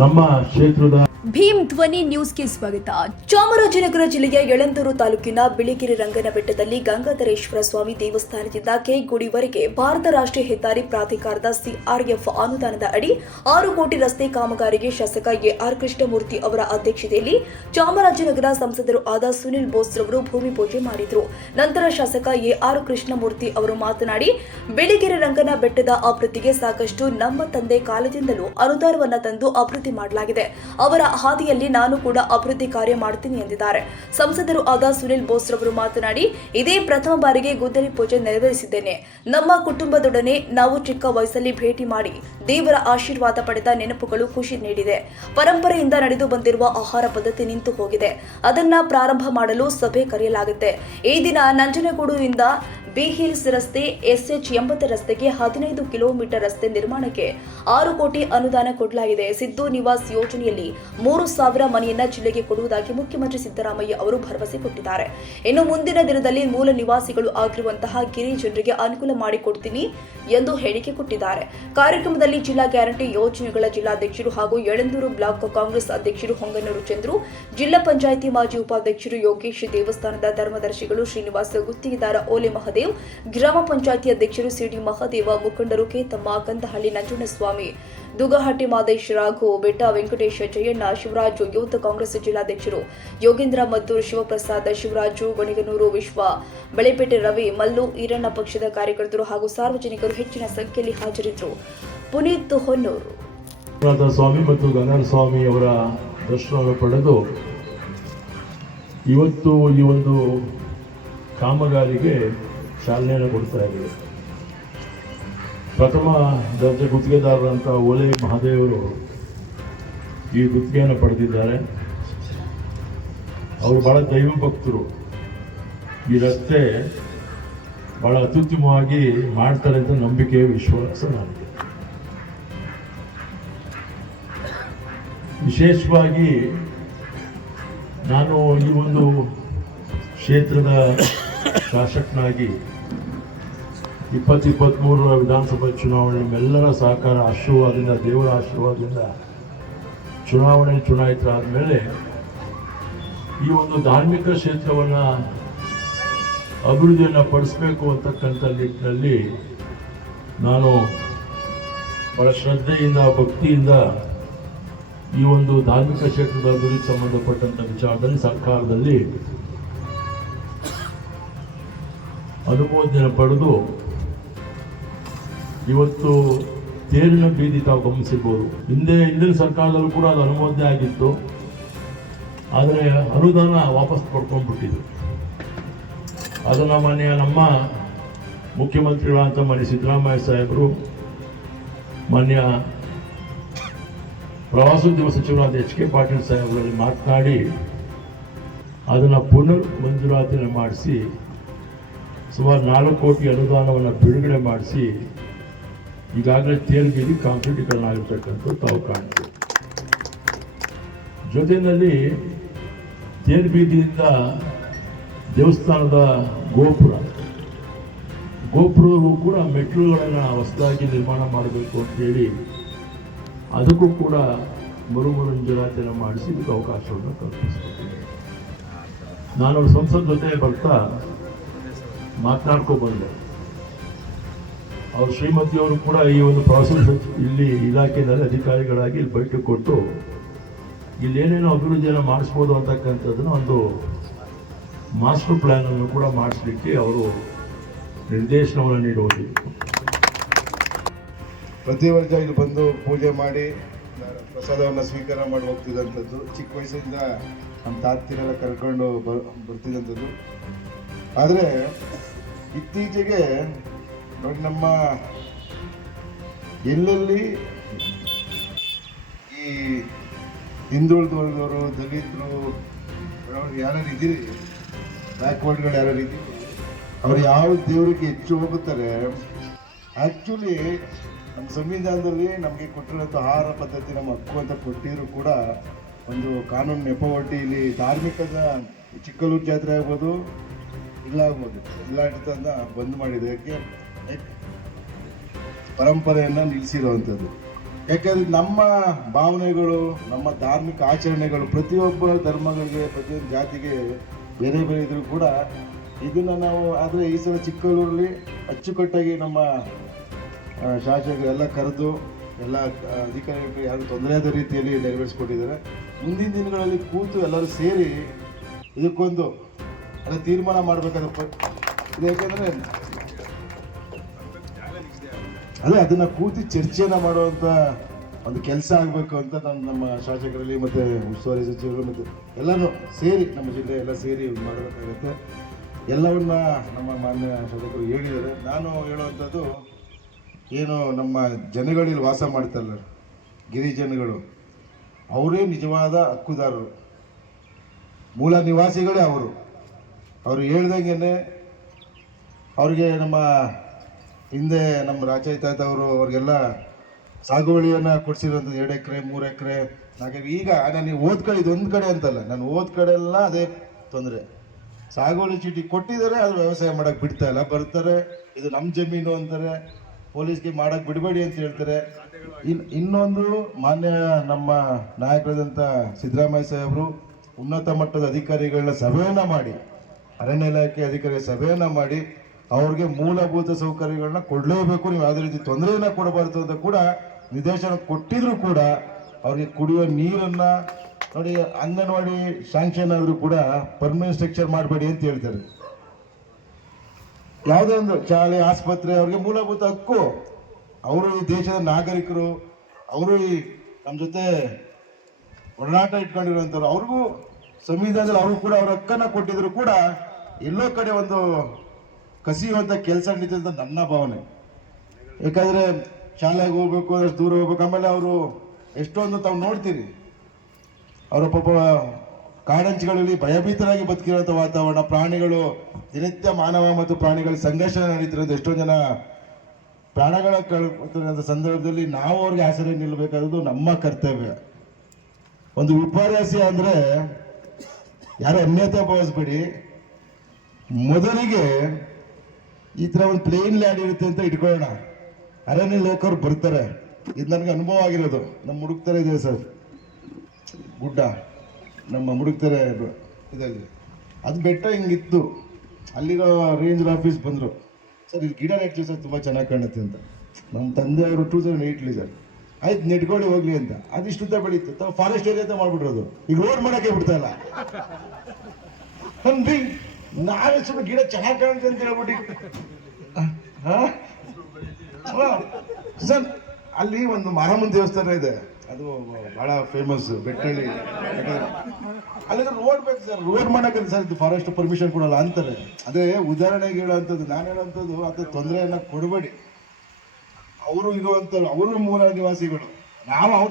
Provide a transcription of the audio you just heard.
ನಮ್ಮ ಕ್ಷೇತ್ರದ ಭೀಮ್ ಧ್ವನಿ ನ್ಯೂಸ್ಗೆ ಸ್ವಾಗತ. ಚಾಮರಾಜನಗರ ಜಿಲ್ಲೆಯ ಯಳಂದೂರು ತಾಲೂಕಿನ ಬಿಳಿಗಿರಿ ರಂಗನ ಬೆಟ್ಟದಲ್ಲಿ ಗಂಗಾಧರೇಶ್ವರ ಸ್ವಾಮಿ ದೇವಸ್ಥಾನದಿಂದ ಕೆಗುಡಿವರೆಗೆ ಭಾರತ ರಾಷ್ಟ್ರೀಯ ಹೆದ್ದಾರಿ ಪ್ರಾಧಿಕಾರದ ಸಿಆರ್ಎಫ್ ಅನುದಾನದ ಅಡಿ 6 ಕೋಟಿ ರಸ್ತೆ ಕಾಮಗಾರಿಗೆ ಶಾಸಕ ಎಆರ್ ಕೃಷ್ಣಮೂರ್ತಿ ಅವರ ಅಧ್ಯಕ್ಷತೆಯಲ್ಲಿ ಚಾಮರಾಜನಗರ ಸಂಸದರು ಆದ ಸುನಿಲ್ ಬೋಸ್ ರವರು ಭೂಮಿ ಪೂಜೆ ಮಾಡಿದರು. ನಂತರ ಶಾಸಕ ಎಆರ್ ಕೃಷ್ಣಮೂರ್ತಿ ಅವರು ಮಾತನಾಡಿ, ಬಿಳಿಗಿರಿ ರಂಗನ ಬೆಟ್ಟದ ಅಭಿವೃದ್ಧಿಗೆ ಸಾಕಷ್ಟು ನಮ್ಮ ತಂದೆ ಕಾಲದಿಂದಲೂ ಅನುದಾನವನ್ನು ತಂದು ಅಭಿವೃದ್ಧಿ ಮಾಡಲಾಗಿದೆ. ಅವರ ಹಾದಿಯಲ್ಲಿ ನಾನು ಕೂಡ ಅಭಿವೃದ್ಧಿ ಕಾರ್ಯ ಮಾಡುತ್ತೀನಿ ಎಂದಿದ್ದಾರೆ. ಸಂಸದರು ಆದ ಸುನಿಲ್ ಬೋಸ್ ರವರು ಮಾತನಾಡಿ, ಇದೇ ಪ್ರಥಮ ಬಾರಿಗೆ ಗುದ್ದಲಿ ಪೂಜೆ ನೆರವೇರಿಸಿದ್ದೇನೆ. ನಮ್ಮ ಕುಟುಂಬದೊಡನೆ ನಾವು ಚಿಕ್ಕ ವಯಸ್ಸಲ್ಲಿ ಭೇಟಿ ಮಾಡಿ ದೇವರ ಆಶೀರ್ವಾದ ಪಡೆದ ನೆನಪುಗಳು ಖುಷಿ ನೀಡಿದೆ. ಪರಂಪರೆಯಿಂದ ನಡೆದು ಬಂದಿರುವ ಆಹಾರ ಪದ್ಧತಿ ನಿಂತು ಹೋಗಿದೆ. ಅದನ್ನ ಪ್ರಾರಂಭ ಮಾಡಲು ಸಭೆ ಕರೆಯಲಾಗುತ್ತೆ. ಈ ದಿನ ನಂಜನಗೂಡಿನಿಂದ ಬಿ ಹಿಲ್ಸ್ ರಸ್ತೆ, SH 80 ರಸ್ತೆಗೆ 15 ಕಿಲೋಮೀಟರ್ ರಸ್ತೆ ನಿರ್ಮಾಣಕ್ಕೆ 6 ಕೋಟಿ ಅನುದಾನ ಕೊಡಲಾಗಿದೆ. ಸಿದ್ದು ನಿವಾಸ್ ಯೋಜನೆಯಲ್ಲಿ 3,000 ಮನೆಯನ್ನ ಜಿಲ್ಲೆಗೆ ಕೊಡುವುದಾಗಿ ಮುಖ್ಯಮಂತ್ರಿ ಸಿದ್ದರಾಮಯ್ಯ ಅವರು ಭರವಸೆ ಕೊಟ್ಟಿದ್ದಾರೆ. ಇನ್ನು ಮುಂದಿನ ದಿನದಲ್ಲಿ ಮೂಲ ನಿವಾಸಿಗಳು ಆಗಿರುವಂತಹ ಗಿರಿಜನರಿಗೆ ಅನುಕೂಲ ಮಾಡಿಕೊಡ್ತೀನಿ ಎಂದು ಹೇಳಿಕೆ ಕೊಟ್ಟಿದ್ದಾರೆ. ಕಾರ್ಯಕ್ರಮದಲ್ಲಿ ಜಿಲ್ಲಾ ಗ್ಯಾರಂಟಿ ಯೋಜನೆಗಳ ಜಿಲ್ಲಾಧ್ಯಕ್ಷರು ಹಾಗೂ ಯಳಂದೂರು ಬ್ಲಾಕ್ ಕಾಂಗ್ರೆಸ್ ಅಧ್ಯಕ್ಷರು ಹೊಂಗನೂರು ಚಂದ್ರು, ಜಿಲ್ಲಾ ಪಂಚಾಯಿತಿ ಮಾಜಿ ಉಪಾಧ್ಯಕ್ಷರು ಯೋಗೇಶ್, ದೇವಸ್ಥಾನದ ಧರ್ಮದರ್ಶಿಗಳು ಶ್ರೀನಿವಾಸ, ಗುತ್ತಿಗೆದಾರ ಓಲೆ ಮಹದೇವ್, ಗ್ರಾಮ ಪಂಚಾಯಿತಿ ಅಧ್ಯಕ್ಷರು ಸಿಡಿ ಮಹದೇವ, ಮುಖಂಡರು ಕೇತಮ್ಮ, ಕಂದಹಳ್ಳಿ ನಂಜುಂಡಸ್ವಾಮಿ, ದುಗಹಟ್ಟಿ ಮಾದೇಶ್, ರಾಘು, ಬೆಟ್ಟ ವೆಂಕಟೇಶ, ಜಯಣ್ಣ, ಶಿವರಾಜು, ಯೂತ್ ಕಾಂಗ್ರೆಸ್ ಜಿಲ್ಲಾಧ್ಯಕ್ಷರು ಯೋಗೇಂದ್ರ, ಮದ್ದೂರು ಶಿವಪ್ರಸಾದ್, ಶಿವರಾಜು, ಗಣಿಗನೂರು ವಿಶ್ವ, ಬಳೆಪೇಟೆ ರವಿ, ಮಲ್ಲು, ಈರಣ್ಣ ಪಕ್ಷದ ಕಾರ್ಯಕರ್ತರು ಹಾಗೂ ಸಾರ್ವಜನಿಕರು ಹೆಚ್ಚಿನ ಸಂಖ್ಯೆಯಲ್ಲಿ ಹಾಜರಿದ್ದರು. ಪುನೀತ್ ಹೊನ್ನೂರು ಸ್ವಾಮಿ ಮತ್ತು ಗಂಗಾಧರ ಸ್ವಾಮಿ ಅವರ ದರ್ಶನವನ್ನು ಪಡೆದು ಇವತ್ತು ಈ ಒಂದು ಕಾಮಗಾರಿಗೆ ಚಾಲನೆಯನ್ನು ಕೊಡ್ತಾ ಇದ್ದಾರೆ. ಪ್ರಥಮ ದರ್ಜೆ ಗುತ್ತಿಗೆದಾರರಂತ ಓಲೆ ಮಹದೇವರು ಈ ಗುತ್ತಿಗೆಯನ್ನು ಪಡೆದಿದ್ದಾರೆ. ಅವರು ಬಹಳ ದೈವ ಭಕ್ತರು. ಈ ರಸ್ತೆ ಬಹಳ ಅತ್ಯುತ್ತಮವಾಗಿ ಮಾಡ್ತಾರೆ ಅಂತ ನಂಬಿಕೆ, ವಿಶ್ವಾಸ ನನಗೆ. ವಿಶೇಷವಾಗಿ ನಾನು ಈ ಒಂದು ಕ್ಷೇತ್ರದ ಶಾಸಕನಾಗಿ 2023 ವಿಧಾನಸಭಾ ಚುನಾವಣೆ ನಿಮ್ಮೆಲ್ಲರ ಸಹಕಾರ, ಆಶೀರ್ವಾದದಿಂದ, ದೇವರ ಆಶೀರ್ವಾದದಿಂದ ಚುನಾಯಿತರಾದ ಮೇಲೆ ಈ ಒಂದು ಧಾರ್ಮಿಕ ಕ್ಷೇತ್ರವನ್ನು ಅಭಿವೃದ್ಧಿಯನ್ನು ಪಡಿಸಬೇಕು ಅಂತಕ್ಕಂಥ ನಿಟ್ಟಿನಲ್ಲಿ ನಾನು ಬಹಳ ಶ್ರದ್ಧೆಯಿಂದ, ಭಕ್ತಿಯಿಂದ ಈ ಒಂದು ಧಾರ್ಮಿಕ ಕ್ಷೇತ್ರದ ಅಭಿವೃದ್ಧಿಗೆ ಸಂಬಂಧಪಟ್ಟಂಥ ವಿಚಾರದಲ್ಲಿ ಸರ್ಕಾರದಲ್ಲಿ ಅನುಮೋದನೆ ಪಡೆದು ಇವತ್ತು ತೇರಿನ ಬೀದಿ ತಾವು ಗಮನಿಸಿರ್ಬೋದು. ಹಿಂದಿನ ಸರ್ಕಾರದಲ್ಲೂ ಕೂಡ ಅದು ಅನುಮೋದನೆ ಆಗಿತ್ತು. ಆದರೆ ಅನುದಾನ ವಾಪಸ್ ಪಡ್ಕೊಂಡ್ಬಿಟ್ಟಿದ್ರು. ಅದನ್ನು ನಮ್ಮ ಮುಖ್ಯಮಂತ್ರಿಗಳಂತ ಮಾನ್ಯ ಸಿದ್ದರಾಮಯ್ಯ ಸಾಹೇಬರು, ಮಾನ್ಯ ಪ್ರವಾಸೋದ್ಯಮ ಸಚಿವರಾದ HK ಪಾಟೀಲ್ ಸಾಹೇಬರಲ್ಲಿ ಮಾತನಾಡಿ ಅದನ್ನು ಪುನರ್ ಮಂಜೂರಾತಿ ಮಾಡಿಸಿ ಸುಮಾರು 4 ಕೋಟಿ ಅನುದಾನವನ್ನು ಬಿಡುಗಡೆ ಮಾಡಿಸಿ ಈಗಾಗಲೇ ತೇರು ಬೀದಿ ಕಾಂಕ್ರೀಟೀಕರಣ ಆಗಿರ್ತಕ್ಕಂಥ ತಾವು ಕಾಣ್ತೀವಿ. ಜೊತೆಯಲ್ಲಿ ತೇರು ಬೀದಿಯಿಂದ ದೇವಸ್ಥಾನದ ಗೋಪುರವೂ ಕೂಡ ಮೆಟ್ಲುಗಳನ್ನು ಹೊಸದಾಗಿ ನಿರ್ಮಾಣ ಮಾಡಬೇಕು ಅಂತೇಳಿ ಅದಕ್ಕೂ ಕೂಡ ಮಂಜೂರಾತಿಯನ್ನು ಮಾಡಿಸಿ ಇದಕ್ಕೆ ಅವಕಾಶವನ್ನು ಕಲ್ಪಿಸ್ಕೊಟ್ಟಿದೆ. ನಾನು ಸಂಸತ್ ಜೊತೆ ಬರ್ತಾ ಮಾತನಾಡ್ಕೊಬಂದೆ. ಅವ್ರ ಶ್ರೀಮತಿಯವರು ಕೂಡ ಈ ಒಂದು ಇಲ್ಲಿ ಇಲಾಖೆಯಲ್ಲಿ ಅಧಿಕಾರಿಗಳಾಗಿ ಇಲ್ಲಿ ಭೇಟಿ ಕೊಟ್ಟು ಇಲ್ಲೇನೇನೋ ಅಭಿವೃದ್ಧಿಯನ್ನು ಮಾಡಿಸ್ಬೋದು ಅಂತಕ್ಕಂಥದ್ದನ್ನು ಒಂದು ಮಾಸ್ಟರ್ ಪ್ಲ್ಯಾನನ್ನು ಕೂಡ ಮಾಡಿಸ್ಲಿಕ್ಕೆ ಅವರು ನಿರ್ದೇಶನವನ್ನು ನೀಡುವುದು. ಪ್ರತಿ ವರ್ಷ ಇಲ್ಲಿ ಬಂದು ಪೂಜೆ ಮಾಡಿ ಪ್ರಸಾದವನ್ನು ಸ್ವೀಕಾರ ಮಾಡಿ ಹೋಗ್ತಿದ್ದಂಥದ್ದು. ಚಿಕ್ಕ ವಯಸ್ಸಿಂದ ನಮ್ಮ ತಾತಿರೆಲ್ಲ ಕರ್ಕೊಂಡು ಬರ್ತಿದ್ದಂಥದ್ದು. ಆದರೆ ಇತ್ತೀಚೆಗೆ ನೋಡಿ, ನಮ್ಮ ಎಲ್ಲೆಲ್ಲಿ ಈ ಹಿಂದುಳಿದ ವರ್ಗದವರು, ದಲಿತರು ಯಾರ್ಯಾರು ಇದ್ದೀರಿ, ಬ್ಯಾಕ್ವರ್ಡ್ಗಳು ಯಾರ್ಯಾರು ಇದ್ದೀರಿ, ಅವ್ರು ಯಾವ ದೇವರಿಗೆ ಹೆಚ್ಚು ಹೋಗುತ್ತಾರೆ. ಆ್ಯಕ್ಚುಲಿ ನಮ್ಮ ಸಂವಿಧಾನದಲ್ಲಿ ನಮಗೆ ಕೊಟ್ಟಿರೋಂಥ ಆಹಾರ ಪದ್ಧತಿ ನಮ್ಮ ಹಕ್ಕು ಅಂತ ಕೊಟ್ಟಿದ್ರು ಕೂಡ ಒಂದು ಕಾನೂನು ನೆಪ ಒಡ್ಡಿ ಇಲ್ಲಿ ಧಾರ್ಮಿಕದ ಈ ಚಿಕ್ಕಲ್ಲೂರು ಜಾತ್ರೆ ಆಗ್ಬೋದು, ಇಲ್ಲ ಆಗ್ಬೋದು, ಜಿಲ್ಲಾಡಳಿತ ಬಂದ್ ಮಾಡಿದೆ. ಯಾಕೆ ಪರಂಪರೆಯನ್ನು ನಿಲ್ಲಿಸಿರುವಂಥದ್ದು. ಯಾಕಂದರೆ ನಮ್ಮ ಭಾವನೆಗಳು, ನಮ್ಮ ಧಾರ್ಮಿಕ ಆಚರಣೆಗಳು ಪ್ರತಿಯೊಬ್ಬ ಧರ್ಮಗಳಿಗೆ, ಪ್ರತಿಯೊಂದು ಜಾತಿಗೆ ಬೇರೆ ಬೇರೆ ಇದ್ರೂ ಕೂಡ ಇದನ್ನು ನಾವು, ಆದರೆ ಈ ಸಲ ಚಿಕ್ಕಲ್ಲೂರಲ್ಲಿ ಅಚ್ಚುಕಟ್ಟಾಗಿ ನಮ್ಮ ಶಾಸಕರು ಎಲ್ಲ ಕರೆದು ಎಲ್ಲ ಅಧಿಕಾರಿಗಳು ಯಾರು ತೊಂದರೆ ಆದ ರೀತಿಯಲ್ಲಿ ನೆರವೇರಿಸ್ಕೊಟ್ಟಿದ್ದಾರೆ. ಮುಂದಿನ ದಿನಗಳಲ್ಲಿ ಕೂತು ಎಲ್ಲರೂ ಸೇರಿ ಇದಕ್ಕೊಂದು ತೀರ್ಮಾನ ಮಾಡಬೇಕಾದ್ರೆ ಇದು ಯಾಕೆಂದರೆ ಅದನ್ನು ಕೂತು ಚರ್ಚೆನ ಮಾಡುವಂಥ ಒಂದು ಕೆಲಸ ಆಗಬೇಕು ಅಂತ ನಾನು ನಮ್ಮ ಶಾಸಕರಲ್ಲಿ ಮತ್ತು ಉಸ್ತುವಾರಿ ಸಚಿವರು ಮತ್ತು ಎಲ್ಲರೂ ಸೇರಿ ನಮ್ಮ ಜಿಲ್ಲೆ ಎಲ್ಲ ಸೇರಿ ಮಾಡಬೇಕಾಗುತ್ತೆ. ಎಲ್ಲವನ್ನ ನಮ್ಮ ಮಾನ್ಯ ಶಾಸಕರು ಹೇಳಿದ್ದಾರೆ. ನಾನು ಹೇಳುವಂಥದ್ದು ಏನು, ನಮ್ಮ ಜನಗಳಲ್ಲಿ ವಾಸ ಮಾಡ್ತಾರಲ್ಲ ಗಿರಿಜನಗಳು, ಅವರೇ ನಿಜವಾದ ಹಕ್ಕುದಾರರು, ಮೂಲ ನಿವಾಸಿಗಳೇ ಅವರು ಹೇಳ್ದಂಗೆ ಅವ್ರಿಗೆ ನಮ್ಮ ಹಿಂದೆ ನಮ್ಮ ರಾಜಾಯಿತಾತ ಅವ್ರಿಗೆಲ್ಲ ಸಾಗುವಳಿಯನ್ನು ಕೊಡಿಸಿರುವಂಥದ್ದು 2 ಎಕರೆ 3 ಎಕರೆ 4 ಎಕರೆ. ಈಗ ನಾನು ಓದ್ ಕಡೆ ಇದೊಂದು ಕಡೆ ಅಂತಲ್ಲ, ನಾನು ಓದ್ ಕಡೆ ಎಲ್ಲ ಅದೇ ತೊಂದರೆ. ಸಾಗುವಳಿ ಚೀಟಿ ಕೊಟ್ಟಿದ್ದಾರೆ, ಅದು ವ್ಯವಸಾಯ ಮಾಡೋಕ್ಕೆ ಬಿಡ್ತಾ ಇಲ್ಲ. ಬರ್ತಾರೆ, ಇದು ನಮ್ಮ ಜಮೀನು ಅಂತಾರೆ, ಪೊಲೀಸ್ಗೆ ಮಾಡೋಕ್ಕೆ ಬಿಡಬೇಡಿ ಅಂತ ಹೇಳ್ತಾರೆ. ಇನ್ನೊಂದು ಮಾನ್ಯ ನಮ್ಮ ನಾಯಕರಾದಂಥ ಸಿದ್ದರಾಮಯ್ಯ ಸಾಹೇಬರು ಉನ್ನತ ಮಟ್ಟದ ಅಧಿಕಾರಿಗಳನ್ನ ಸಭೆಯನ್ನು ಮಾಡಿ, ಅರಣ್ಯ ಇಲಾಖೆ ಅಧಿಕಾರಿಗಳ ಸಭೆಯನ್ನು ಮಾಡಿ ಅವ್ರಿಗೆ ಮೂಲಭೂತ ಸೌಕರ್ಯಗಳನ್ನ ಕೊಡಲೇಬೇಕು, ನೀವು ಯಾವುದೇ ರೀತಿ ತೊಂದರೆಯನ್ನು ಕೊಡಬಾರ್ದು ಅಂತ ಕೂಡ ನಿರ್ದೇಶನ ಕೊಟ್ಟಿದ್ರು ಕೂಡ ಅವ್ರಿಗೆ ಕುಡಿಯುವ ನೀರನ್ನು ನೋಡಿ, ಅಂಗನವಾಡಿ ಶಾಂಕ್ಷನ್ ಆದರೂ ಕೂಡ ಪರ್ಮನೆಂಟ್ ಸ್ಟ್ರಕ್ಚರ್ ಮಾಡಬೇಡಿ ಅಂತ ಹೇಳ್ತಾರೆ. ಯಾವುದೇ ಒಂದು ಶಾಲೆ, ಆಸ್ಪತ್ರೆ ಅವ್ರಿಗೆ ಮೂಲಭೂತ ಹಕ್ಕು. ಅವರು ಈ ದೇಶದ ನಾಗರಿಕರು, ಅವರು ಈ ನಮ್ಮ ಜೊತೆ ಒಡನಾಟ ಇಟ್ಕೊಂಡಿರುವಂಥವ್ರು, ಅವ್ರಿಗೂ ಸಂವಿಧಾನದಲ್ಲಿ ಅವರು ಕೂಡ ಅವ್ರ ಹಕ್ಕನ್ನು ಕೊಟ್ಟಿದ್ರು ಕೂಡ ಎಲ್ಲೋ ಕಡೆ ಒಂದು ಕಸಿಯುವಂಥ ಕೆಲಸ ನಡೀತದೆ ಅಂತ ನನ್ನ ಭಾವನೆ. ಯಾಕಂದರೆ ಶಾಲೆಗೆ ಹೋಗ್ಬೇಕು, ಅಷ್ಟು ದೂರ ಹೋಗ್ಬೇಕು. ಆಮೇಲೆ ಅವರು ಎಷ್ಟೊಂದು ತಾವು ನೋಡ್ತೀರಿ, ಅವರ ಪಾಪ ಕಾಡಂಚಿಗಳಲ್ಲಿ ಭಯಭೀತರಾಗಿ ಬದುಕಿರುವಂಥ ವಾತಾವರಣ, ಪ್ರಾಣಿಗಳು ದಿನನಿತ್ಯ ಮಾನವ ಮತ್ತು ಪ್ರಾಣಿಗಳ ಸಂಘರ್ಷ ನಡೀತಿರೋದು, ಎಷ್ಟೊಂದು ಜನ ಪ್ರಾಣಗಳ ಕಳ್ಕೊತಿರೋಂಥ ಸಂದರ್ಭದಲ್ಲಿ ನಾವು ಅವ್ರಿಗೆ ಆಸರೆ ನಿಲ್ಲಬೇಕಾದ್ದು ನಮ್ಮ ಕರ್ತವ್ಯ. ಒಂದು ವಿಪರ್ಯಾಸ ಅಂದರೆ ಯಾರು ಅನ್ಯತೆ ಭಾವಿಸ್ಬೇಡಿ, ಮೊದಲಿಗೆ ಈ ಥರ ಒಂದು ಪ್ಲೇನ್ ಲ್ಯಾಂಡ್ ಇರುತ್ತೆ ಅಂತ ಇಟ್ಕೊಳ್ಳೋಣ, ಅರಣ್ಯ ಇಲಾಖೆಯವ್ರು ಬರ್ತಾರೆ. ಇದು ನನಗೆ ಅನುಭವ ಆಗಿರೋದು. ನಮ್ಮ ಮುಡುಕ್ತಾರೆ ಇದೆ ಸರ್, ಗುಡ್ಡ ನಮ್ಮ ಮುಡುಕ್ತಾರೆ ಇದಲ್ಲಿ, ಅದು ಬೆಟ್ಟ ಹಿಂಗಿತ್ತು. ಅಲ್ಲಿರೋ ರೇಂಜರ್ ಆಫೀಸ್ ಬಂದರು, ಸರ್ ಇದು ಗಿಡ ನೆಟ್ಟಿ ಸರ್ ತುಂಬ ಚೆನ್ನಾಗಿ ಕಾಣುತ್ತೆ ಅಂತ. ನಮ್ಮ ತಂದೆಯವರು 2008 ಸರ್, ಆಯ್ತು ನೆಟ್ಕೊಳ್ಳಿ ಹೋಗ್ಲಿ ಅಂತ. ಅದಿಷ್ಟುದ್ದ ಬೆಳೀತು, ತಾವು ಫಾರೆಸ್ಟ್ ಏರಿಯಾ ಅಂತ ಮಾಡ್ಬಿಟ್ರೋದು. ಈಗ ರೋಡ್ ಮಾಡೋಕ್ಕೆ ಬಿಡ್ತಾ ಇಲ್ಲ. ನಾವೇ ಸುಮ್ಮನೆ ಗಿಡ ಚೆನ್ನಾಗಿ ಕಾಣುತ್ತೆ ಅಂತ ಹೇಳ್ಬಿಟ್ಟು ಸರ್, ಅಲ್ಲಿ ಒಂದು ಮಾರಮ್ಮನ ದೇವಸ್ಥಾನ ಇದೆ, ಅದು ಬಹಳ ಫೇಮಸ್ ಬೆಟ್ಟಳ್ಳಿ. ಅಲ್ಲಿ ರೋಡ್ ಬೇಕು ಸರ್, ರೋಡ್ ಮಾಡಕ್ಕೆ ಸರ್ ಇದು ಫಾರೆಸ್ಟ್ ಪರ್ಮಿಷನ್ ಕೊಡಲ್ಲ ಅಂತಾರೆ. ಅದೇ ಉದಾಹರಣೆಗೆ ಹೇಳೋವಂಥದ್ದು, ನಾನು ಹೇಳೋವಂಥದ್ದು ಅದು ತೊಂದರೆಯನ್ನು ಕೊಡಬೇಡಿ. ಅವರು ಇರುವಂಥವ್ರು, ಅವರು ಮೂಲ ನಿವಾಸಿಗಳು, ನಾವು ಅವ್ರ